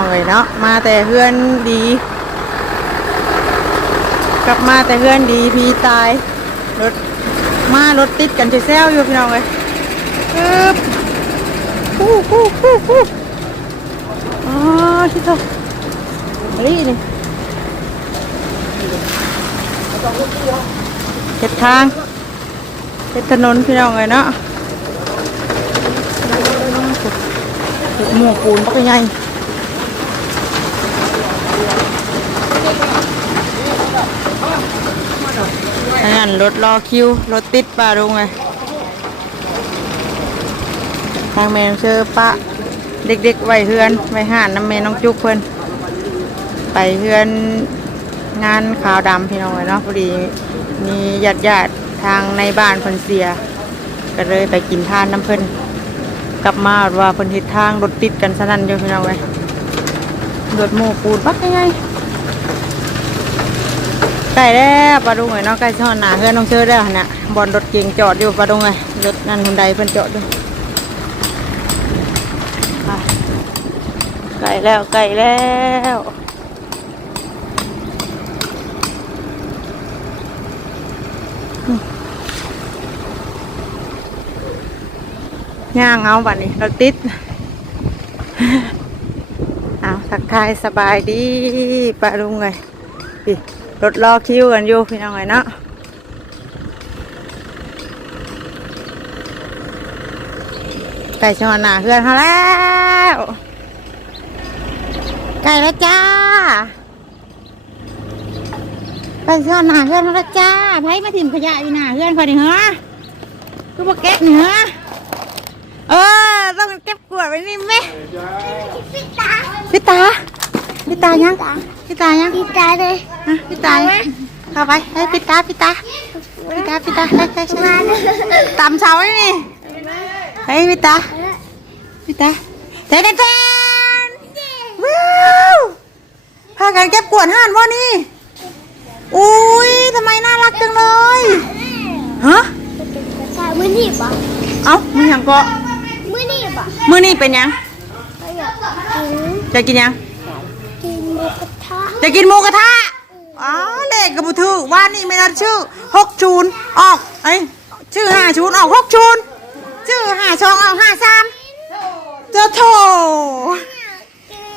องเลยเนาะมาแต่เพื่อนดี กลับมาแต่เพื่อนดีพี่ตายรถมารถติดกันเซลอยู่พี่น้องเลยปึ๊บคู่คู่คู่คู่อ๋อที่เขานี่นี่เห็ดทางเห็ดถนนพี่น้องเลยเนาะหมวกปูนปักใหญ่ อันนั้นรถรอคิว รถติดป่าลุงไงทางแมนเชอร์ปะ เด็กๆไว้เฮือนไว้ห่านน้ำแม่น้องจุกเพิ่อนไปเฮือนงานขาวดำพี่น้องเลยเนาะพอดีมีญาติญาติทางในบ้านเพิ่นเสีย ก็เลยไปกินทานน้ำเพิ่นกลับมาว่าเพิ่นทิศทางรถติดกันสนั่นอยู่พี่น้องเลยรถโมปูนปักยังไง กล้แล้วปลาดุงไอ้เนาะใกล้ช่อนหนาเพื่อนน้องเชื่อแล้วนน่ะบอลรถเก่งจอดอยู่ปลาดุงไงรถนั่นคนใดเพิ่นจอดอยู่ไกล้แล้วใกล้แล้วย่างเอาบัดนี้เรถติดเอาทักทายสบายดีปลาดุงไงพี่ รถรอคิวกันอยู่พี่น้องไงเนาะไก่ชอนหนาเพื่อนเขาแล้ว ไก่แล้วจ้าไก่ชอนหนาเพื่อนเขาแล้วจ้าไผมาถิ่มขยะอยู่หนาเพื่อนคอยดิเหรอคือพวกเก็บนี่เหรอเออต้องเก็บกวาดไว้นี่ไหมพี่ตาพี่ตา พี่ตายังพี่ตายังดีใจเลยอะพี่ตาเข้าไปเฮ้ยพี่ตาพี่ตาพี่ตาพี่ตาเฮ้ยเฮ้ยเฮ้ยตำเสาไว้นี่เฮ้ยพี่ตาพี่ตาเต้นเต้นเต้นว้าวพากันเก็บกวาดห่านวะนี่อุ้ยทำไมน่ารักจังเลยฮะใช่มือหนีบอะเอ้ามึงยังก็มือหนีบอะมื้อนี้เป็นยังก็อยากกินจะกินยัง กินหมูกระทะ จะกินหมูกระทะอ๋อเลขกระบุถือว่านี่ไม่นัดชื่อหกชูนออกเอ้ยชื่อห้าชูนออกหกชูนชื่อห้าชองออกห้าสามเจ้าโถ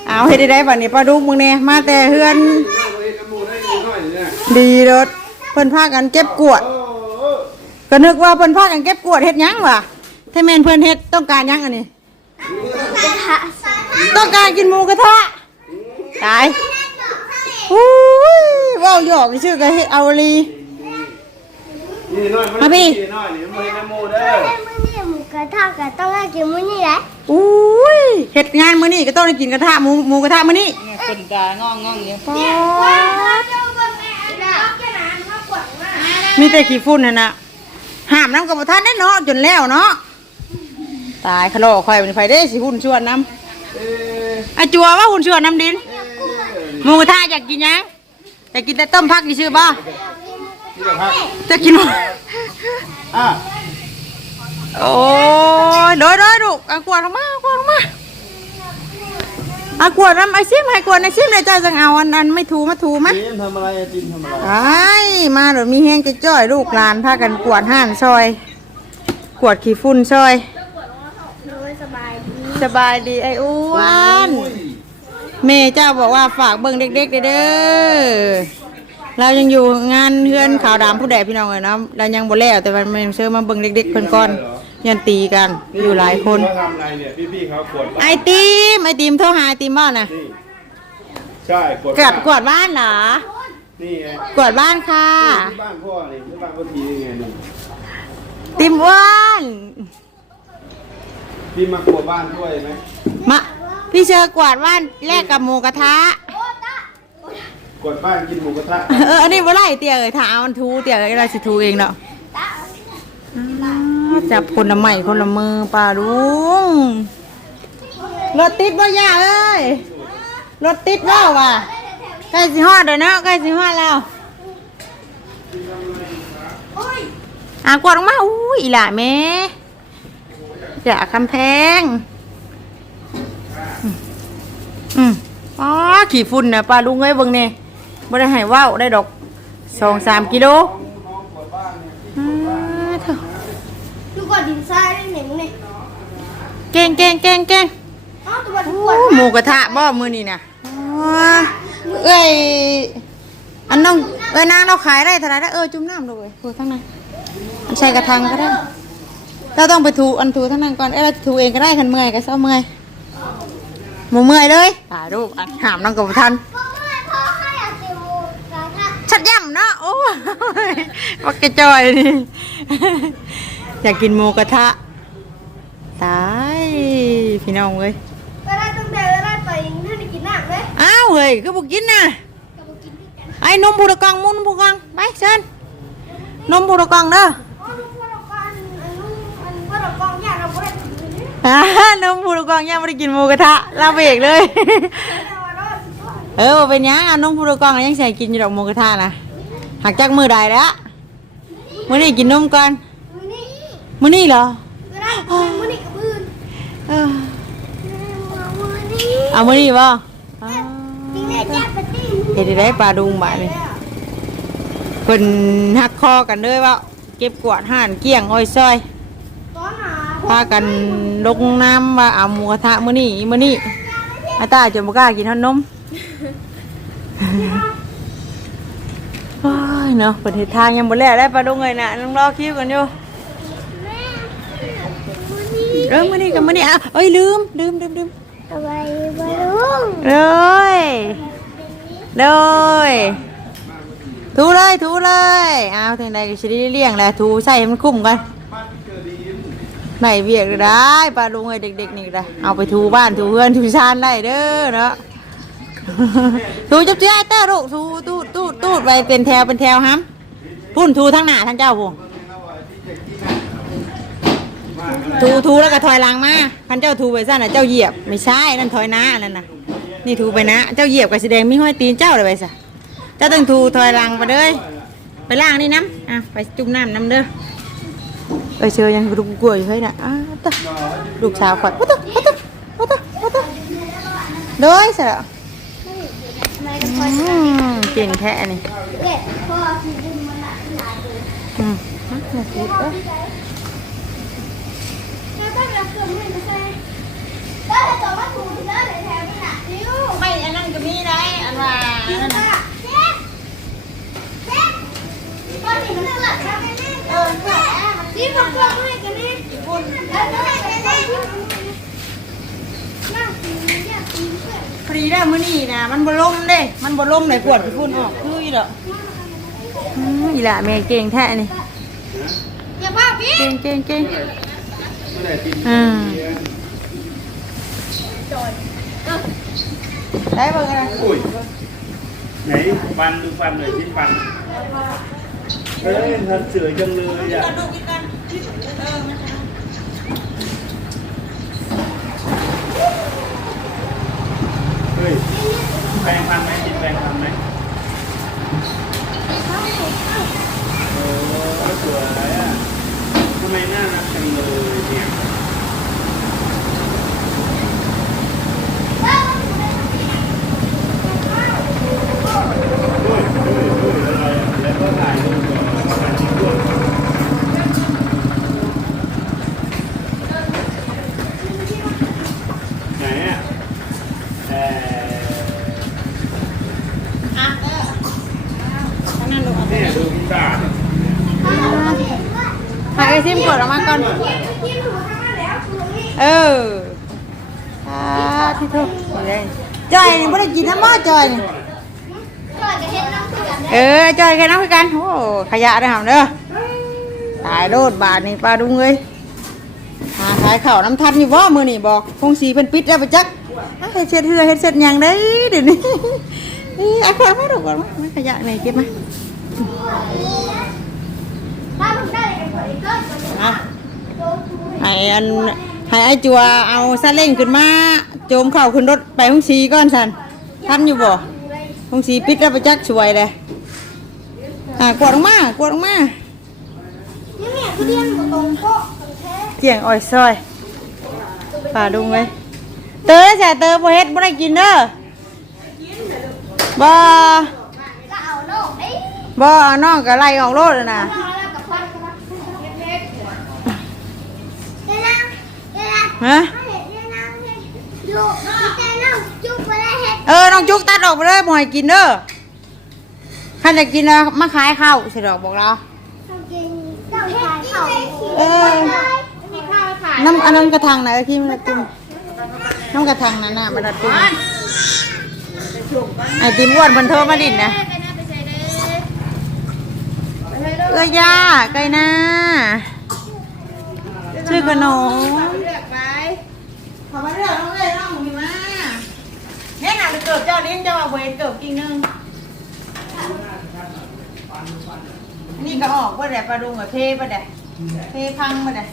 เอาให้ได้ได้บัดนี้ปลาดุกมึงเนี่ยมาแต่เฮือน ดีรถเพิ่นพากันเก็บกวด ก็นึกว่าเพิ่นพากันเก็บกวดเฮ็ดหยังวะถ้าแม่นเพิ่นเฮ็ดต้องการหยังอันนี้กระทะต้องการกินหมูกระทะตาย อุ้ยเว้าหยอกชื่อก็เฮ็ดเอาลีนี่น้อยมาพี่น้อยนี่มันน้ำมูเด้อมือหนีบหมูกระทะก็ต้องให้กินมือหนีบแหละอุ้ยเฮ็ดงานมื้อนี้ก็ต้องได้กินกระทะหมูหมูกระทะมื้อนี้คนกางองงองอยู่ป๊าดมีแต่ขี้ฝุ่นนั่นน่ะห้ามน้ำกับบ่ทันได้เนาะจนแล้วเนาะตายขะโลข่อยเป็นไผได้สิหุ่นชวนน้ำอาจัวว่าหุ่นชวนน้ำดิน หมูกระทะอยากกินหยังอยากกินแต่ต้มผักนี่ชื่อบ่นี่แหละครับจะกินหมูอะโอ้ยโดยโดยลูกเอากวดลงมาเอากวดลงมาเอากวดน้ำไอซิมให้กวดไอซิมเลยจ้าจังเอาอันนั้นไม่ถูมาถูไหมจิมทำอะไรจิมทำอะไรไอ้มาเดี๋ยวมีแห้งจะจ้อยลูกหลานพากันกวดห้านซอยกวดขี้ฝุ่นซอยสบายดี สบายดีไอ้อ้วน เมย์เจ้าบอกว่าฝากเบิ่งเด็กๆเด้อเรายังอยู่งานเพื่อนขาวดำผู้ใดพี่น้องเลยเนาะเรายังบ่แล้วแต่ว่ามันเชื่อมาเบิ่งเด็กๆเพิ่นก่อนยันตีกันอยู่หลายคนเขาทำอะไรเนี่ยพี่ๆเขากดไอติมไอติมโทรหาไอติมบ้านน่ะนี่ใช่กดกวดกวดบ้านเหรอนี่ไงกวดบ้านค่ะที่บ้านพ่อนี่ที่บ้านพ่อทีนี่ไงนี่ติมอ้วนพี่มากลัวบ้านด้วยไหมมา พี่เชอร์กวาดบ้านแลกกับหมูกระทะกดบ้านกินหมูกระทะเอออันนี้บ่ไล่เตี่ยเอ้ยถ้าเอามันทูเตี่ยเอ้ยเราสิทูเองเนาะอ้าวจับคนละไม้คนละมือป่าลุงรถติดบ่ย่าเอ้ยรถติดบ่ว่ะใกล้สิฮอดแล้วเนาะใกล้สิฮอดแล้วอะกวาดออกมาอุ้ยอีหล่าแม่อย่าคำแพง อืมอืมอ๋อขี่ฝุ่นนะปลาลุงเอ้ยเบิ่งนี่บ่ได้ให้ว่าวได้ดอกสองสามกิโลอ่าเถอะดูก่อนดินทรายได้ไหนมึงเนี่ยเก่งเก่งเก่งเก่งอ้าวตัวทุกโอ้คนหมูกระทะบ่มื้อนี้น่ะอ๋อเอ้ยอันน้องเอ้ยนางเราขายได้เท่าไหร่นะเออจุ่มน้ำเลยถูทั้งนั้นอันใส่กระทังก็ได้เราต้องไปถูอันถูทั้งนั้นก่อนเอ้ยเราถูเองก็ได้คันเมื่อยก็เศร้าเมื่อย หมูเมื่อยเลยถ่ายรูปอันหามน้องกับทันพ่อแม่พ่อให้อยากกินหมูกระทะชัดย่ำเนาะโอ้ยวักกระจอยนี่อยากกินหมูกระทะตายพี่น้องเว้ยเวลาตั้งแต่เวลาไปท่านได้กินน้ำไหมอ้าวเฮ้ยก็บอกกินนะก็มากินที่กันไอ้นมผูตะกองมุนผูตะกองไปเชิญนมผูตะกองเด้ออ๋อลูกพ่อ อ่านมผูตะกองยังไม่ได้กินหมูกระทะลาเบรกเลยแต่ว่าเราสุดยอดเออบ่เป็นหยังเอานมผูตะกองยังใส่กินอยู่ดอกหมูกระทะนะหักจากมือใดแล้วมื้อนี้กินนมก่อนมือนี่มื้อนี้เหรอ ก็ได้กินมือนี่กับมือเออมือนี่เอามื้อนี้บ่อ๋อกินได้แจ๊บปะตี้เฮ็ดได้ปลาดุงบาดนี่เพิ่นหักคอกันเด้อว่าเก็บกวาดห่านเกลี้ยงอ้อยซอยตอนหา พากันลงน้ำว่าเอาหมูกระทะมื้อนี้มื้อนี้อาตาจนบ่กล้ากินทอนนมโอ้ยเนาะปิดเฮ็ดทางยังบ่แล้วได้ปลาดุงเอ้ยนะต้องรอคิวกันอยู่แม่มือนี่เออมื้อนี้กับมื้อนี้อะเอ้ยลืมลืมลืมลืมเอาไว้บอลลูนเลยเลยถูเลยถูเลยเอาถึงใดก็สิได้เลี้ยงแหละถูใส่มันคุ้มกัน ไหนเวียกก็ได้ปลาลุงไอ้เด็กๆนี่ก็ได้เอาไปถูบ้านถูเพื่อนถูชานได้เด้อเนาะถูจับเจ้าเต้าลูกถูตูดตูดตูดไปเป็นแถวเป็นแถวฮัมพุ่นถูทั้งหน้าทั้งเจ้าผู้ถูถูแล้วก็ถอยหลังมาพันเจ้าถูไปซะน่ะเจ้าเหยียบไม่ใช่นั่นถอยหน้านั่นน่ะนี่ถูไปนะ เจ้าเหยียบกับสีแดงมีห้อยตีนเจ้าเลยไปซะเจ้าต้องถูถอยหลังไปเลยไปล่างนี่น้ำอะไปจุ่มน้ำน้ำเด้อ เอ้ยเชยยังรุกกลัวอยู่เฮ้น่ะอ้าตะลูกสาวข่อยวัตถุวัตถุวัตถุวัตถุเด้อเสร็จแล้วไม่ก็พออืมเก่งแท้นี่อืมฮะน่าสิเอ้ยแล้วก็จะเกิดไม่ได้ใช่ได้แต่ตัวว่าถูกได้แต่แถมไม่หนักนิ้วไม่อันนั้นก็มีได้อันว่าอันนั้น พื่อนฟรีได้มื้อนี้นะมันบ่ล่มเด้ มันบ่ล่มไหนปวดพี่พุ่นออกคืออีดอกอืมอีหล่ะแม่เก่งแท้นี่อย่าบ้าพี่เก่งเก่งเก่งไม่ได้กินอืมได้เบิ่งกันนะอุ้ยไหนฟันดูฟันหน่อยที่ฟัน เฮ้ยทันเสือจังเลยอะดูกินกันเออมันเฮ้ยแปลงฟันไหมกินแปลงฟันไหมโอ้สวยอะทำไมน่านะจังเลยเนี่ยด้วยด้วยด้วยอะไรอะแล้วก็ถ่ายรูปก่อนถ่ายรูปด้วยไหนอะเอ่อ อะเออข้างนั้นดูเอา เนี่ยดูพิซซ่าเนี่ย หาไอซิมกดออกมาก่อน ที่หนูทำมาแล้วคือนี่ เอออ่า ที่ทุกเลยจอยนี่บ่ได้กินน้ำมอจอยนี่ก่อนจะเห็นน้องเสือเออจอยกันน้ำคือกันโอ้ขยะได้หำเด้อตายโลดบาทนี่ปลาดุงเลยหาขายข้าวน้ำทันอยู่บ่มือนี่บอกคงสีเพิ่นปิดแล้วไปจักอะเฮ็ดเช็ดเหือเฮ็ดเช็ดหยังได้เดี๋ยวนี้นี่เอาแค่มาดูก่อนมามาขยะไหนเก็บมาถ้าผมได้กันก่อนอีกก็อะให้อัน ให้ไอ้จัวเอาซาเล้งขึ้นมาโจมเข้าขึ้นรถไปห้องสีก่อนสันทันอยู่บ่ห้องสีปิดแล้วไปจักสวยเลยอะกวดออกมากวดออกมานี่แม่คือเรียนตรงโป๊ะแท้เกี่ยงอ้อยซอยป่าดุงเลยเตอจ้ะเตอบ่เฮ็ดบ่ได้กินเด้อบ่ก็เอาโลกได้บ่น้องก็ไล่ออกโลดแล้วนะ เอาแล้วกับพันครับเล็กๆเดี๋ยวนะเดี๋ยวนะ ฮะเดี๋ยวนะอยู่แต่น้องจุ๊บไปได้เห็ดเออน้องจุกตัดออกไปเลยบ่ให้กินเด้อคันจะกินนะมาขายข้าวสิดอกบอกเราต้องกินต้องขายเขาเออมีข้าวขายน้ำอันนั้นกระทังไหนที่มันตุ้มน้ำกระทังนั่นน่ะมันตุ้มไอ้ติมอ้วนมันโทรมาดินนะเอ้ยย่าไก่นาชื่อขนมเลือกไป ขอมาเลือกน้องเอ้ยน้องมีมาเนี่ยน่ะเกิดเจ้านี้เจ้าเอาเวรเกิดกิ่งหนึงอันนี่ก็ออกว่าแต่ปลาดุงกับเทปะแต่เทพังปะแต่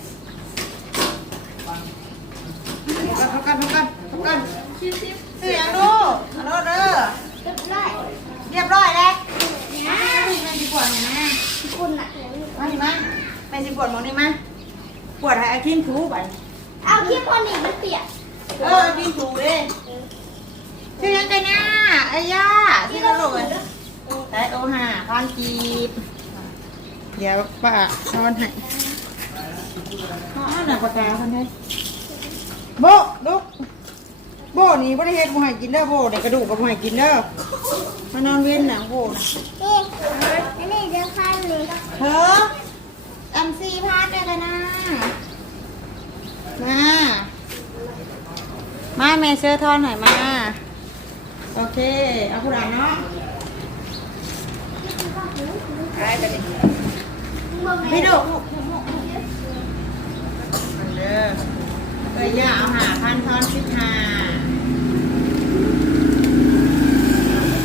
ทำกันทำกันทำกันเสียงดูฮัลโหลเด้อเรียบร้อยเรียบร้อยแล้วนะนี่แม่สิปวดเห็นไหมคุณอะมาเห็นไหมแม่สิปวดหมองนี่ไหมปวดให้อากินถูไป เอาคลิปคนอีกมันเปียกเอออากินถูเลยชื่อยังไงเนี่ยไอ้ย่าชื่อเราลูกเลยแต่โอห้าพันกีบ เดี๋ยวป้าทอนให้อ๋อหนักปากกาคนไทยโบลุกโบนี่บริเฮ็ดบ่ให้กินเด้อโบเด็กกระดูกก็บ่ให้กินเด้อมานอนเว้นหนังโบนะนี่อันนี้เดือดข้างเลยเธอแอมซีพาดได้เลยนะ มา มาแม่เสื้อทอนหน่อยมา โอเค เอาคุณอ่านเนาะพี่ดุเด้อเอ้ยอย่าเอาหาพันทอนสิบห้า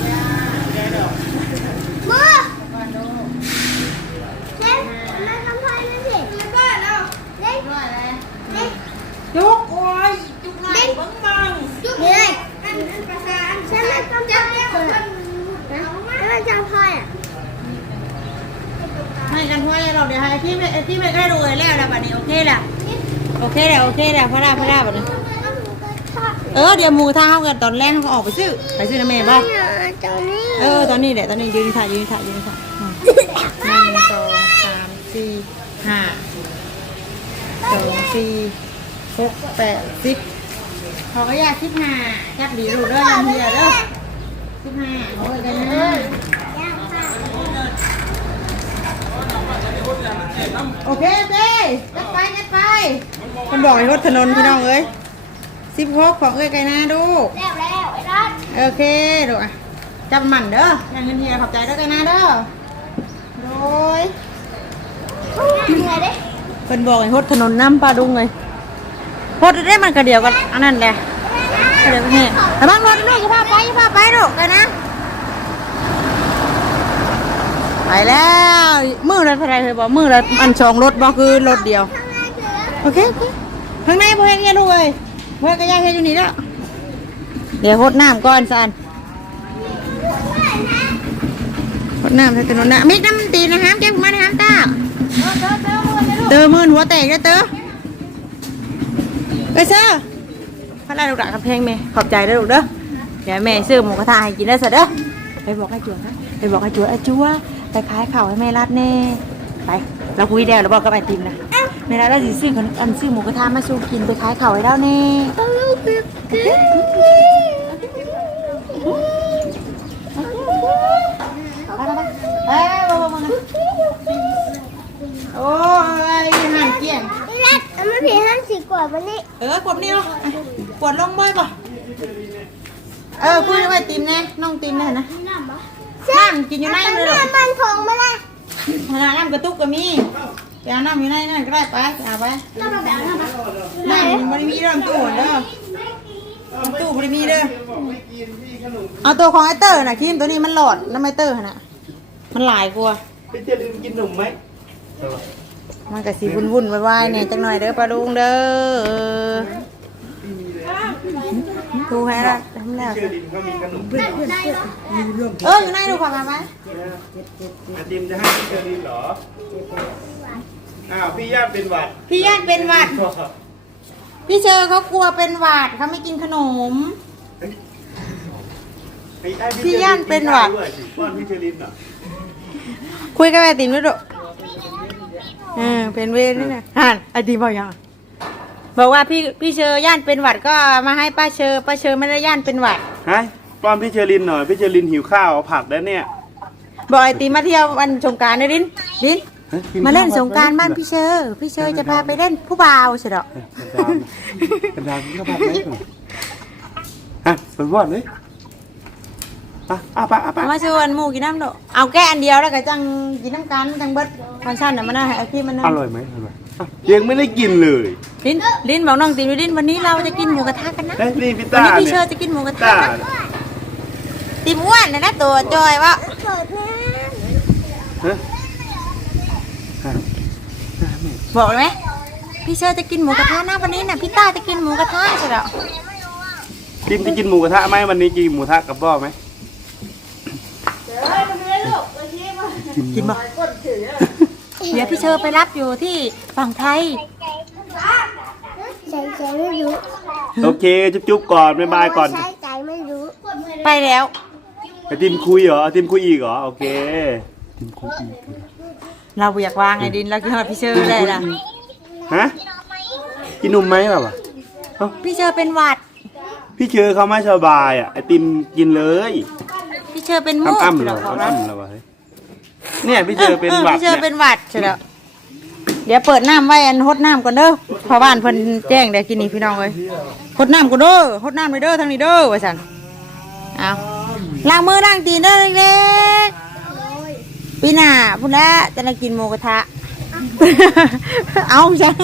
อย่าเดี๋ยวดอก มือ ก่อนลูก เล็กมาทำไมนั่นสิเล็กบ้านเอาเล็ก ด้วยเลย เล็ก จุกโอ้ยจุกไหนเบิ้งบังจุ๊บเลยอันอันประสานฉันไม่ต้องจับเรียกคนะแล้วจับพ่ออะให้กันไว้เราเดี๋ยวให้ที่ไม่ที่ไม่ได้ดูเลยแล้วนะบัดนี้โอเคแล้วโอเคแล้วโอเคแล้วพอได้พอได้บัดนี้เออเดี๋ยวมูท่าเข้ากันตอนแรกเขาออกไปซื้อไปซื้อนะแม่บ้างเออตอนนี้แหละตอนนี้ยืนถ่ายยืนถ่ายยืนถ่ายหนึ่งสองสามสี่ห้าสองสี่ หกแปดสิบเขาก็อยากสิบห้าจับดีรูเด้อยังเดียวเด้อสิบห้าโอ้ยกันนะโอเคโอเคจัดไปจัดไปคนบอกให้รถถนนพี่น้องเอ้ยสิบหกของเอ้ยไก่นาดูแล้วแล้วไอ้รัดโอเคดูอะจับมันเด้อยังเงินเฮียขอบใจเด้อไก่นาเด้อโดยไงเด้เพิ่นบอกให้รถถนนน้ำปลาดุงเลย พดได้มันกระเดียวกันอันนั้นแหละกระเดียวกันนี่แต่บางรถลูกอย่าพาไปอย่าพาไปลูกไก่นะไปแล้วมือละเท่าไรเคยบอกมือละอันสองรถบอกคือรถเดียวโอเคโอเคข้างในพ่อเห็นแค่ลูกเลยพ่อก็ย่าแค่อยู่นี่แล้วเดี๋ยวหดน้ำก่อนสันหดน้ำใส่ถนนนะมิกน้ำมันตีนะฮามเก็บมานะฮามตาเตอมื่นหัวแตกแล้เตอ ไปเซอร์พระราชลูกหลานกำแพงแม่ขอบใจเด้อลูกเด้อเดี๋ยวแม่ซื้อหมูกระทะให้กินได้สัเด้อไปบอกให้จัวนะไปบอกให้จัวไอ้จัวไปขายข้าวให้แม่รัดแน่ไปเราคุยเดียวเราบอกกับไอติมนะเวลาเราสิซื้อขนมอันซื้อหมูกระทะมาสู้กินไปขายเขาวให้เราแน่เอ้ยโอ้ยหันเกี่ยง ไอ้รัดมันผีห้าสิบกว่าวันนี้เออกดนี่เนาะกดลงบ่อยป่ะเออคุยไว้ติมแน่น้องติมแน่นะน้ำปะน้ำกินอยู่ในเลยหรอน้ำมันทองมาละขนาดน้ำกระตุกก็มีไปเอาน้ำอยู่ในนั่นก็ได้ไปไปเอาไปน้ำมันแบบน้ำปะน้ำมันไม่มีเริ่มตู้เด้อตู้ไม่มีเด้อเอาตัวของไอเตอร์น่ะคิมตัวนี้มันหลอดน้ำไอเตอร์น่ะมันหลายกว่าพี่จะลืมกินหนุ่มไหม มันก็สีวุ่นวุ่นๆวายๆเนี่ยจังหน่อยเด้อปลาดุงเด้อดูให้ละทำแล้วเชื่อดินเขามีขนมได้ปะเอออยู่ในดูความมาไหมอาติมจะให้พี่เชอรินเหรออ้าวพี่ญาติเป็นหวัด พี่ญาติเป็นหวัด พี่เชอเขากลัวเป็นหวัดเขาไม่กินขนมไไอ้ไอ้พี่ย่านเป็นหวัดด้วยสิป้อนพี่เชลินเหรอคุยกับไอติมด้วยดุ เออเป็นเวรนี่นะอ่านไอติมบอกยังบอกว่าพี่พี่เชอย่านเป็นหวัดก็มาให้ป้าเชอป้าเชอไม่ได้ย่านเป็นหวัด ฮะป้อนพี่เชลินหน่อย พี่เชลินหิวข้าวเอาผักแล้วเนี่ยบอกไอติมมาเที่ยววันสงกรารนะดินดินฮะกิมาเล่นข้วสงกรารบ้านพี่เชอพี่เชอจะพาไปเล่นผู้บ่าวใช่ดอกกระดานกระดานกินข้าวผัดไหมฮะเป็นวอดเลย อะอะไปอะไปมาชวนหมู่กินน้ำดอกเอาแก้อันเดียวแล้วก็จังกินน้ำกันจังเบิดวันชั้นน่ะมันน่าให้เอาพี่มันอน่ะร่อยไหมอร่อยอะยังไม่ได้กินเลยดินดินบอกน้องติมดินวันนี้เราจะกินหมูกระทะกันนะเฮ้ยนี่พี่วันต้านี้พี่เนี่เชอยจะกินหมูกระทะต้านะติมอ้วนเลยนะตัวจอยวะเปิดแม่ฮะฮะบอกเลยไหมพี่เชอจะกินหมูกระทะนะวันนี้น่ะพี่ต้าจะกินหมูกระทะใช่หรอติมจะกินหมูกระทะไหมวันนี้กินหมูกระทะกับพ่อไหม กินบ่เดี๋ยวพี่เชอไปรับอยู่ที่ฝั่งไทย ใจใจไม่รู้โอเค จุ๊บจุ๊บก่อนบ๊ายบายก่อนใช่ใจไม่รู้ไปแล้วไอติมคุยเหรอไอติมคุยอีกเหรอ โอเคติมคุยอีกเราบ่อยากวางไอ้ดินเรากินหอดพี่เชอได้ละฮะกินนมไหมแบบวะเอ้าพี่เชอเป็นหวัด พี่เชอเขาไม่สบายอะไอติมกินเลยพี่ เชอเป็นมูกอ้ำอ้ำใช่เหหรรอออ้ำเหรอวะเฮ้ยเนี่ยพี่เชอเป็นหวัดพี่เชอเนี่ยเป็นหวัดใช่แล้วเดี๋ยวเปิดน้ำไว้อันฮดน้ำก่อนเด้อเพอบ้านเพิ่นแจ้งเดี๋ยวกินนี่พี่น้องเลยฮดน้ำก่อนเด้อฮดน้ำเลยเด้อทางนี้เด้อว่าซั่นเอาล้างมือล้างตีนเด้อเล็กๆปีหน้าพุ่นละจะได้กินหมูกระทะ เอาจัง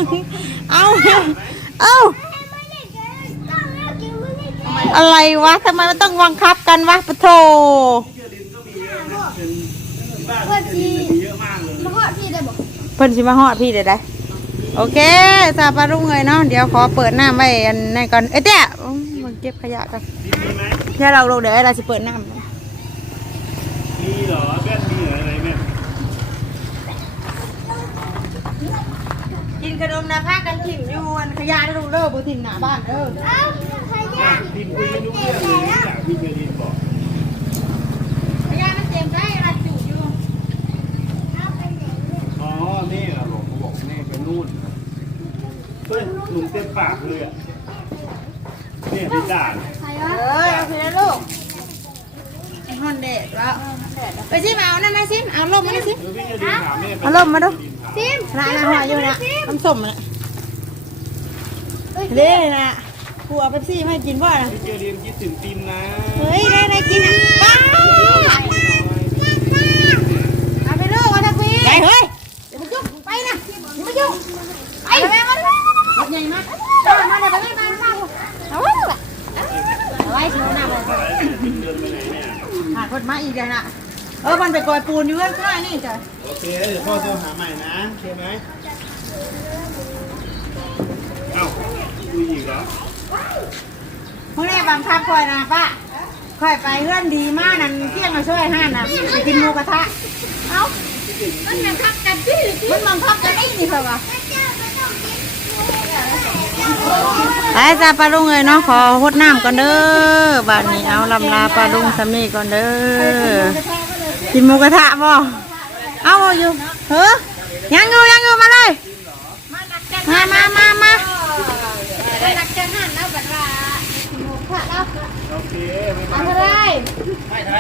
เอาเอา อะไรวะทำไมมันต้องบังคับกันวะปะโถเพื่อนที่มาหอดที่ได้บอกเพิ่นสิมาฮอดพี่เด้อได้โอเคซาปารุ่งเลยเนาะเดี๋ยวขอเปิดน้ำไว้อันนั่นก่อนเอ้ยเต้อืมมันเก็บขยะกันแค่เราลงเดี๋ยวเราสิเปิดน้ำมีเหรอแป้นมีเหรออะไรเนี่ยกินขนมนะพากันถิ่มอยู่อันขยะได้ดูเด้อบ่ถิ่มหน้าบ้านเด้อ เอ้าใครยากติมคุยไม่รู้เรื่องเลยนี่จากพี่เชอรินบอกขยะมันเต็มได้รัดจุอยู่อ๋อนี่เหรอบอกเขาบอกนี่ไปนู่นเฮ้ยหนุ่มเต็มปากเลยอะเนี่ยพี่ด่าเนี่ยใครเอวะอเอาไปแล้วลูกฮอนเด็ดแล้วไปซิมเอานั่นมาซิมเอาลมมานี่ซิเดี๋ยวพี่เชอรินถามแม่เอาลมมาดูซิมนะนะหัวอยู่นะน้ำส้มนะเด้นะ กูเอาเป๊ปซี่มาให้กินบ่นะพี่เชอรินคิดถึงติมนะเฮ้ยได้ได้กินป้าเอาไปลูกเอาทักพีได้เฮ้ยอย่ามายุ่งไปนะอย่ามายุ่งไปแม่มาเลยรถใหญ่มากมามาเดี๋ยวไปเลยมามาเอาไว้ลูกเอาไว้ชิวหน้าเลยเดินไปไหนเนี่ยหาคนมาอีกเลยนะเออมันไปกอยปูนอยู่ข้างๆนี่จ้ะโอเคแล้วเดี๋ยวพ่อโทรหาใหม่นะโอเคไหมเอ้าคุยอีกเหรอ พวกนี้บังคับคอยนะป้าคอยไปเพื่อนดีมากนั่นเที่ยงมาช่วยห้านนะไปกินหมูกระทะ เอ้ามันยังทักกันที่หรือที่มันบังคับกันได้นี่เปล่าวะเจ้าไม่ต้องกินไปจ้าปลาลุงเลยเนาะขอหดน้ำก่อนเด้อบ้านนี้เอาลำลาปลาลุงสำนีก่อนเด้อกินหมูกระทะบ่เอาอยู่เฮ้ยยังอยู่ยังอยู่มาเลยมามามามา ไปรักกันหันแล้วแบบว่าหมูผัดแล้วโอเคไม่เอาเป็นเท่าไรไร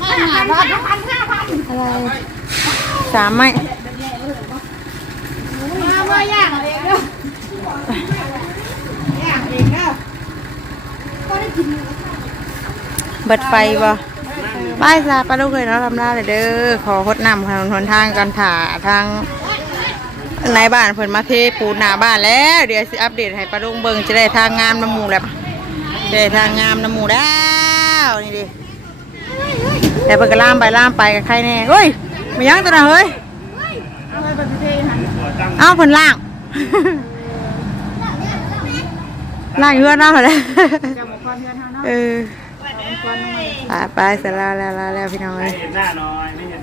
ห้าพันห้าพันห้าพันอะไรสามไหมมาเมื่อย่างเองเด้อย่างเองเด้อก็ได้กินเบิดไฟบ่ป้ายซาปลาลุงเลยเนาะลำลาเลยเด้อขอหดนำทางหนทางกันถ่าทาง ในบ้านเพิ่นมาเทปูนหน้าบ้านแล้ว เดี๋ยวสิอัปเดตให้ปลาลุงเบิงจะได้ทางงามน้ำหมูแล้วจะได้ทางงามน้ำหมูแล้วนี่ดิแต่เพิ่นก็ล่ามไปล่ามไปกับใครแน่เฮ้ยม่ยั้งตัวน่ะเฮ้ยเอาเพิ่นล่างล่างเฮือนเนาเลยเออไปไปเสร็จแล้วแล้วแล้วพี่น้องเอ้ยเห็นหน้าน่อย